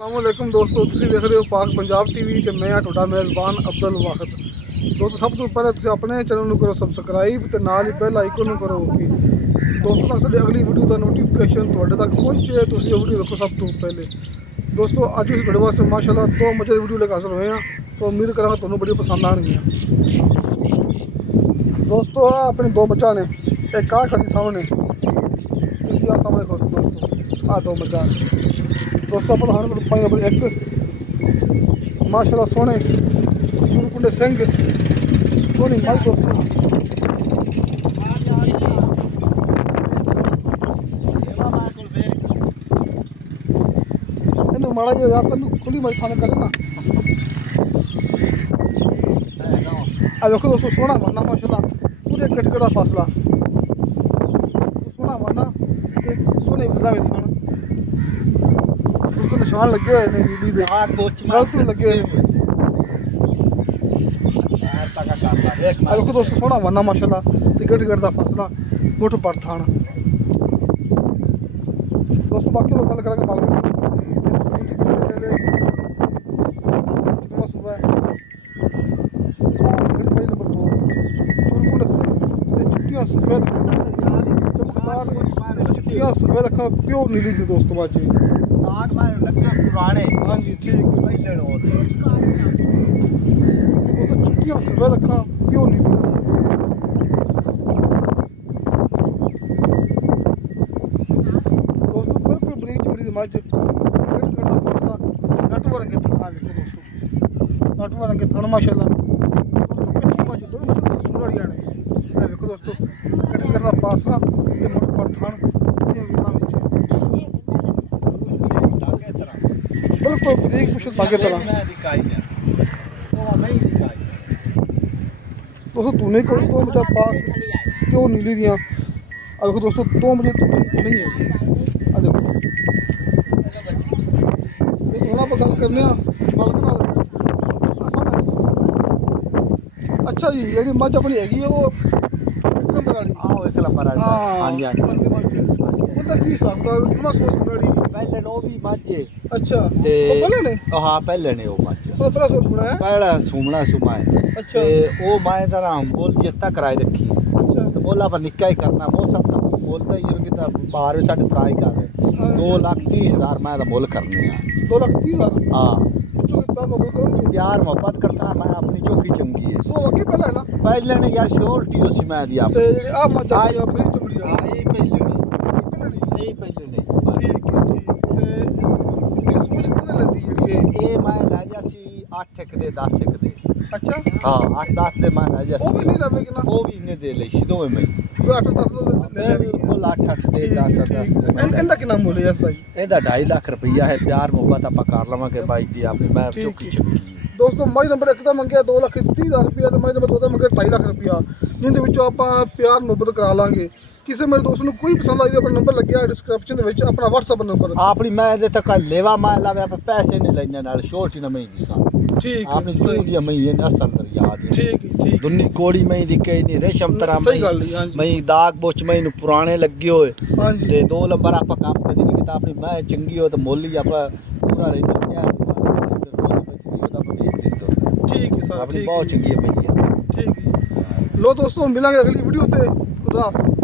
अस्सलामुअलैकुम दोस्तों, तुसीं देख रहे हो पाक पंजाब टीवी ते मैं तुहाडा मेज़बान अब्दुल वाहिद। दोस्तों सब तो पहले तुसीं अपने चैनल नूं करो सबसक्राइब ते नाल ही बेल आइकन नूं करो ओके। दोस्तों तक साडी अगली वीडियो का नोटिफिकेशन तुहाडे तक पहुंचे तुसीं वीडियो देखो सब तो पहले। दोस्तों अज असीं तुहाडे वास्ते माशाअल्लाह दो मजे वीडियो लेकर हाजिर होए हैं, तो उम्मीद करांगा तुहानूं बड़ी पसंद आउणगियां। दोस्तों अपने दो मच्छां ने, एक आ खड़ी सामने, तुसीं आ सामने देखो दोस्तों, आ दो मच्छां दोस्तों अपना हर पाई नंबर एक माशाल्लाह सोने कुंडे सिंह सोनी मल दोस्तों। इन्हें माड़ा जी यार तेन खुली मल खाने करे ना। देखो दोस्तों सोना वरना माशाल्लाह पूरे कटके का फासला सोना वरना सोने बदला में थाना निशान लगे हुए ने नीली दे गलत लगे देखो दोस्तों सोना वरना माशाल्लाह टिकट टिकट का फासला मुठ पर थाना। दोस्तों बाकी लोग गल करेंगे मालक सफेद चमकदार सफेद अखा प्योर नीली थी दोस्तों बाजी पुराने। हाँ जी ठीक चिट्टियां सफेद अखा प्योर नीली दोस्तों बिल्कुल बरीक चमड़ी दी मज नटवर के थाना देखो दोस्तों, नटवर के थाना माशाल्लाह दोस्तों कच्ची मज दो मतलब सुनवाड़ियां ने देखो दोस्तों कट करना फासला ते मुठ पर थान ये विला विच बिल्कुल बरीक पुशत धागे तरह दोस्तों तूने को दो मचा पास क्यों नीली दियां अब देखो दोस्तों दो मुझे तो नहीं है। आ देखो ये थोड़ा बगल करने मालक ना अच्छा जी जी मज अपनी हैगी है वो नंबर वाली एक नंबर वाली। हां जी ਉਹਦਾ ਕੀ ਹਿਸਾਬ ਦਾ ਕਿੰਨਾ ਸੋਚ ਬੜੀ ਪਹਿਲੇ ਨੋ ਵੀ ਮਾਝੇ ਅੱਛਾ ਤੇ ਪਹਿਲੇ ਨੇ ਹਾਂ ਪਹਿਲੇ ਨੇ ਉਹ ਮਾਝੇ ਪਹਿਲਾ ਸੋਚ ਬਣਾਇਆ ਪਹਿਲਾ ਸੁਮਣਾ ਸੁਮਾਏ ਅੱਛਾ ਤੇ ਉਹ ਮੈਂ ਜ਼ਰਾ ਬੋਲ ਜਿੱਤਾ ਕਰਾਈ ਰੱਖੀ ਅੱਛਾ ਤੇ ਬੋਲਾ ਪਰ ਨਿੱਕਾ ਹੀ ਕਰਨਾ ਮੌਸਮ ਤਾਂ ਬੋਲਦਾ ਹੀ ਕਿ ਤਾਂ ਬਾਹਰ ਵੀ ਸਾਡੇ ਟਰਾਈ ਕਰ ਰਹੇ 2,30,000 ਮੈਂ ਦਾ ਮੁੱਲ ਕਰਨੇ ਆ 2,30,000 ਹਾਂ करोगे प्यार मोहब्बत करता मैं अपनी चौकी चंगी है सो वकी पहला है ना पहले ने यार श्योरिटी उसी मैं दिया ते आ मत अपनी चमड़ी हां ये पहले नहीं पहले नहीं ठीक है ठीक ते किस मुझे कितने लेती है ये मैं ले जासी 8 एक दे 10 एक दे अच्छा हां 8 10 दे मैं ले जासी वो भी नहीं रवेगी ना वो भी इन्हें दे ले सी दोवे में 8 10 ले बिल्कुल 8 दे 10 10 इनका कितना मूल्य है भाई ਇਹਦਾ 2.5 ਲੱਖ ਰੁਪਈਆ ਹੈ ਪਿਆਰ ਮੁਹੱਬਤ ਆਪਾਂ ਕਰ ਲਵਾਂਗੇ ਬਾਈ ਜੀ ਆਪਣੀ ਮੈਂ ਚੌਕੀ ਚੰਗੀ दोस्तों मज नंबर 1 का मंगया 2,30,000 रुपया तो मज नंबर 2 का मंगया 2.5 लाख रुपया जिंदे विचों आपां प्यार मुहब्बत करा लांगे। किसी मेरे दोस्त को कोई पसंद आई अपना नंबर लग्या डिस्क्रिप्शन दे विच अपना WhatsApp नंबर ਆਪਣੀ ਮੈਂ ਇਹਦੇ ਤੱਕ ਲੇਵਾ ਮੈਂ ਲਾਵੇ ਆਪ ਪੈਸੇ ਨਹੀਂ ਲੈਣੇ ਨਾਲ ਛੋਟੀ ਨਾ ਮੈਂ ਦਿਸਾਂ ठीक आपने दूध या मैं ये नसल अंदर याद है ठीक ठीक दुन्नी कोड़ी में दिखे नहीं रेशम तरह सही गल हां जी मैं दाग बोच में पुराने लगे होए हां जी ते 2 नंबर आप काम कदी नहीं किता अपनी मैं चंगी हो तो मोल ही आप पूरा ले गया ठीक है सर अपनी बहुत चंगी है मैं ठीक लो दोस्तों मिलेंगे अगली वीडियो पे खुदा हाफिज़।